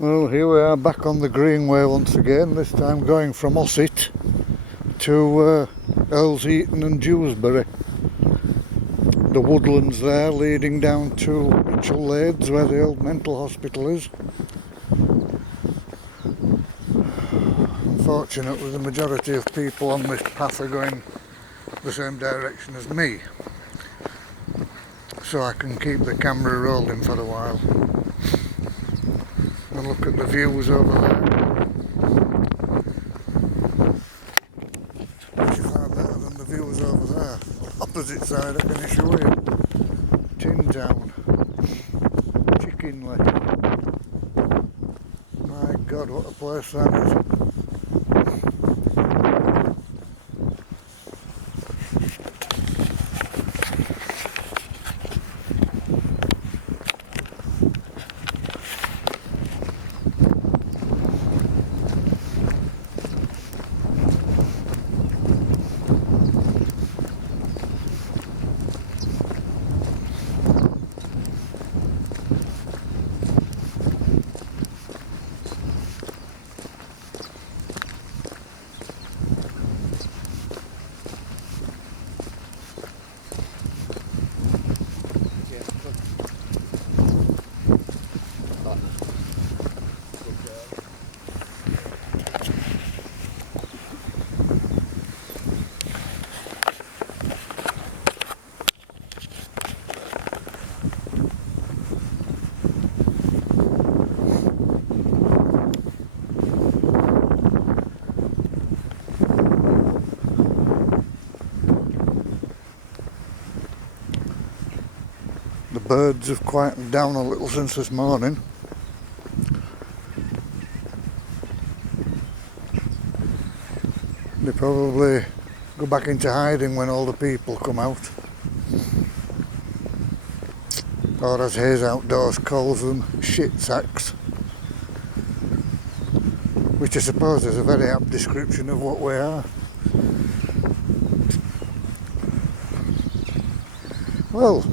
Well, here we are back on the Greenway once again, this time going from Ossett to Earlsheaton and Dewsbury. The woodlands there leading down to Mitchell-Lades where the old mental hospital is. Unfortunately, the majority of people on this path are going the same direction as me, so I can keep the camera rolling for a while. And look at the views over there. Much far better than the views over there. Opposite side, I can assure you. Tin Town. Chickenley. My God, what a place that is. The birds have quietened down a little since this morning. They probably go back into hiding when all the people come out. Or as Hayes Outdoors calls them, shit sacks. Which I suppose is a very apt description of what we are. Well,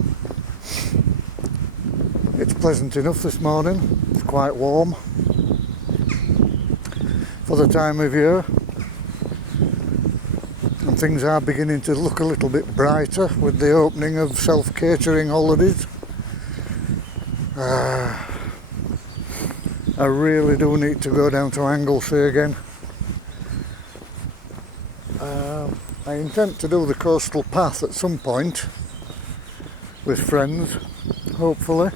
it's pleasant enough this morning. It's quite warm for the time of year, and things are beginning to look a little bit brighter with the opening of self-catering holidays. I really do need to go down to Anglesey again. I intend to do the coastal path at some point with friends, hopefully.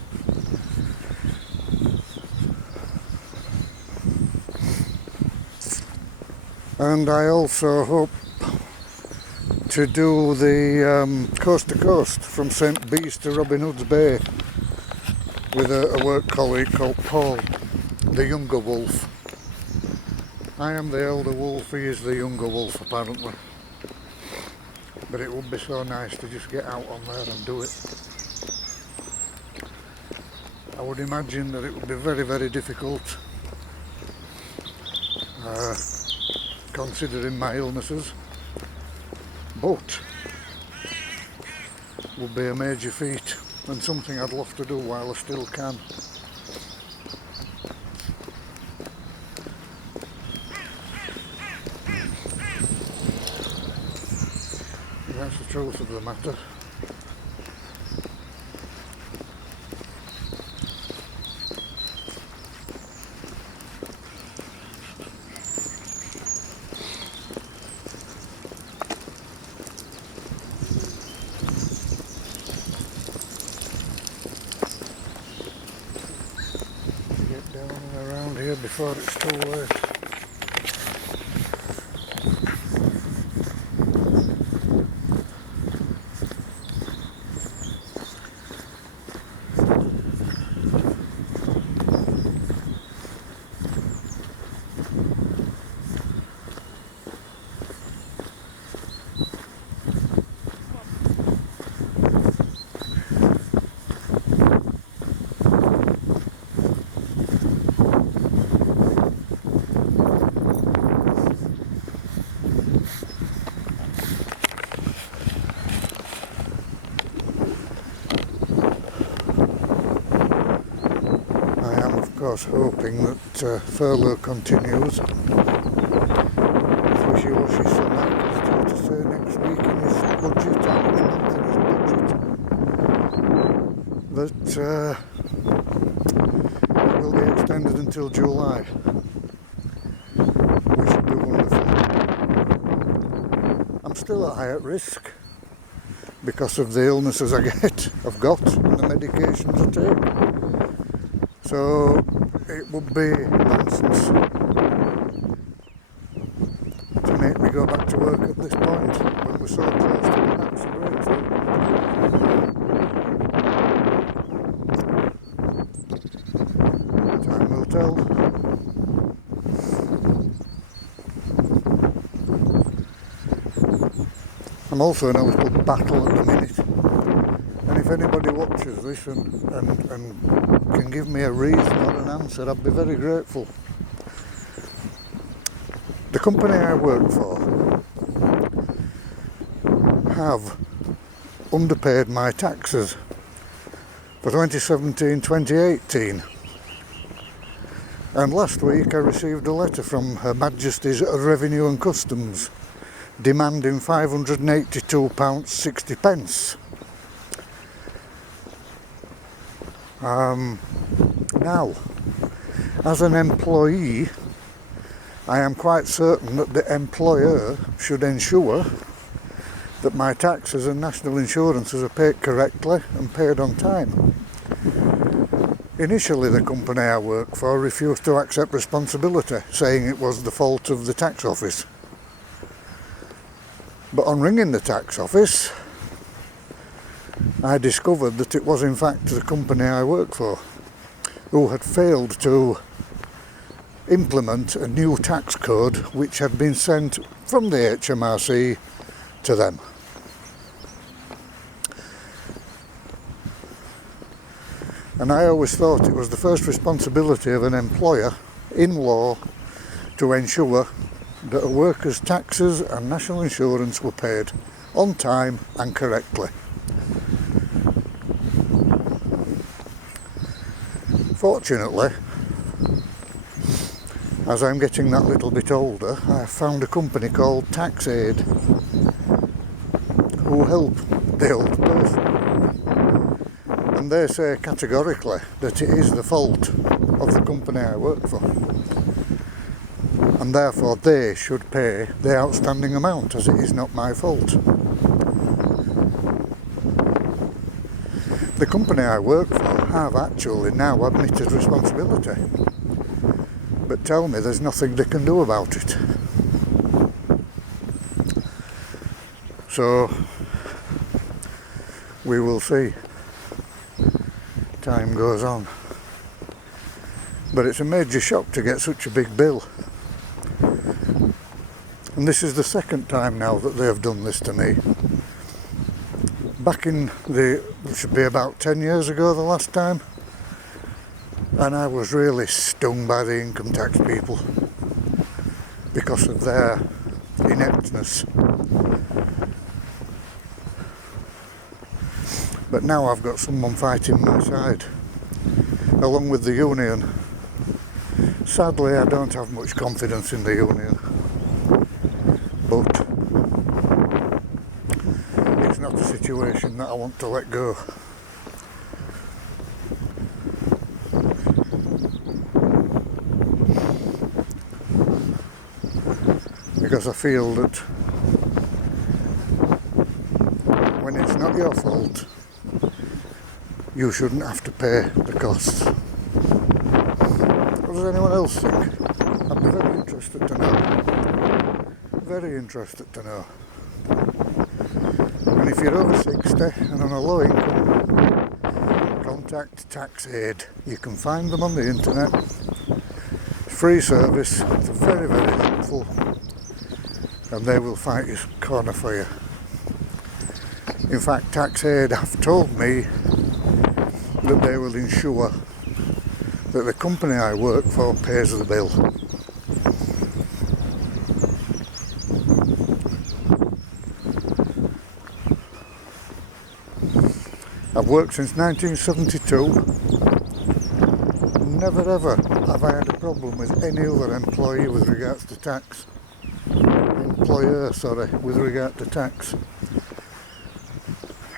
And I also hope to do the coast to coast from St Bees to Robin Hood's Bay with a work colleague called Paul, the younger wolf. I am the elder wolf, he is the younger wolf apparently. But it would be so nice to just get out on there and do it. I would imagine that it would be very, very difficult. Considering my illnesses, but would be a major feat and something I'd love to do while I still can. That's the truth of the matter. Down and around here before it's too late. course hoping that furlough continues. It's wishy-washy, so Michael's due to say next week in his budget, or next month in his budget, that it will be extended until July, which would be wonderful. I'm still at high risk because of the illnesses I've got and the medications I take. So it would be nonsense to make me go back to work at this point when we're so close to the max breakthrough. Time will tell. I'm also in a little battle at the minute, and if anybody watches this and can give me a reason or an answer, I'd be very grateful. The company I work for have underpaid my taxes for 2017-2018, and last week I received a letter from Her Majesty's Revenue and Customs demanding £582.60. Now, as an employee, I am quite certain that the employer should ensure that my taxes and national insurances are paid correctly and paid on time. Initially, the company I work for refused to accept responsibility, saying it was the fault of the tax office. But on ringing the tax office, I discovered that it was in fact the company I work for who had failed to implement a new tax code which had been sent from the HMRC to them. And I always thought it was the first responsibility of an employer in law to ensure that a worker's taxes and national insurance were paid on time and correctly. Fortunately, as I'm getting that little bit older, I found a company called TaxAid who help the old person. And they say categorically that it is the fault of the company I work for. And therefore they should pay the outstanding amount, as it is not my fault. The company I work for have actually now admitted responsibility, but tell me there's nothing they can do about it. So we will see. Time goes on. But it's a major shock to get such a big bill. And this is the second time now that they have done this to me. Back in it should be about 10 years ago the last time, and I was really stung by the income tax people because of their ineptness. But now I've got someone fighting my side, along with the union. Sadly, I don't have much confidence in the union, but it's not a situation that I want to let go. Because I feel that when it's not your fault, you shouldn't have to pay the costs. What does anyone else think? I'd be very interested to know. Very interested to know. And if you're over 60 and on a low income, contact TaxAid. You can find them on the internet. Free service. It's very, very helpful. And they will fight your corner for you. In fact, TaxAid have told me that they will ensure that the company I work for pays the bill. I've worked since 1972. never ever have I had a problem with any other employee with regards to tax. Employer, sorry, with regard to tax.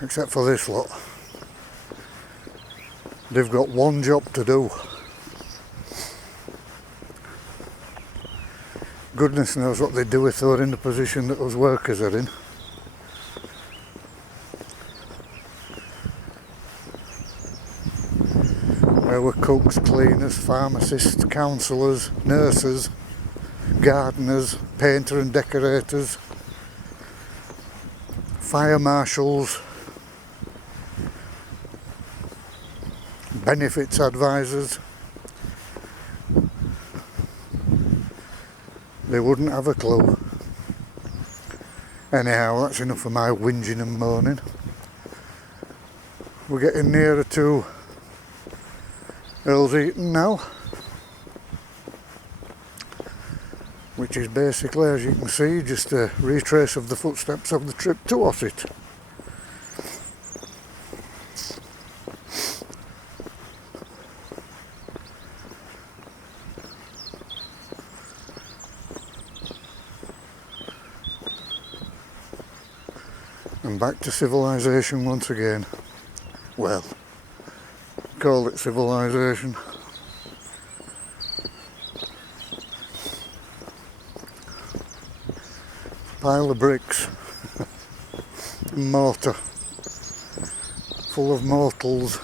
Except for this lot. They've got one job to do. Goodness knows what they do if they're in the position that us workers are in. Where we're cooks, cleaners, pharmacists, counsellors, nurses, gardeners, painter and decorators, fire marshals, benefits advisors. They wouldn't have a clue. Anyhow, that's enough of my whinging and moaning. We're getting nearer to Earlsheaton now, which is basically, as you can see, just a retrace of the footsteps of the trip to Ossett. And back to civilization once again. Well, call it civilization. Pile of bricks, mortar, full of mortals.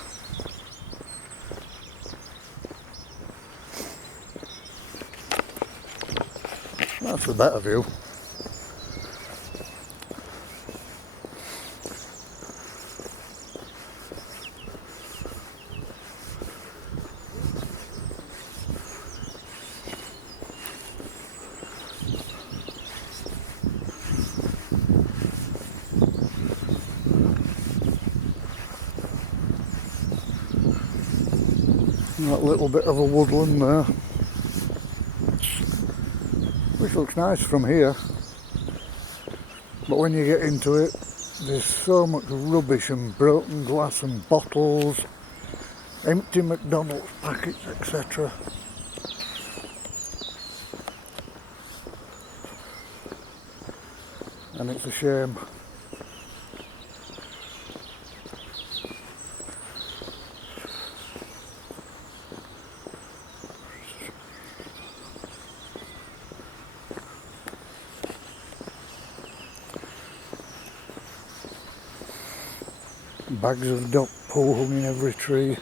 That's a better view. That little bit of a woodland there, which looks nice from here, but when you get into it, there's so much rubbish and broken glass and bottles, empty McDonald's packets, etc. And it's a shame. Bags of dog poo hung in every tree.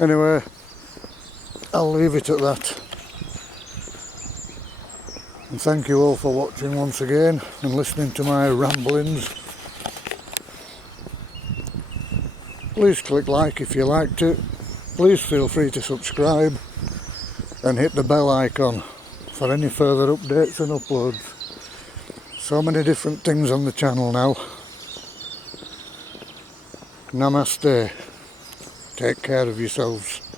Anyway, I'll leave it at that. And thank you all for watching once again and listening to my ramblings. Please click like if you liked it. please feel free to subscribe and hit the bell icon for any further updates and uploads. So many different things on the channel now. Namaste. Take care of yourselves.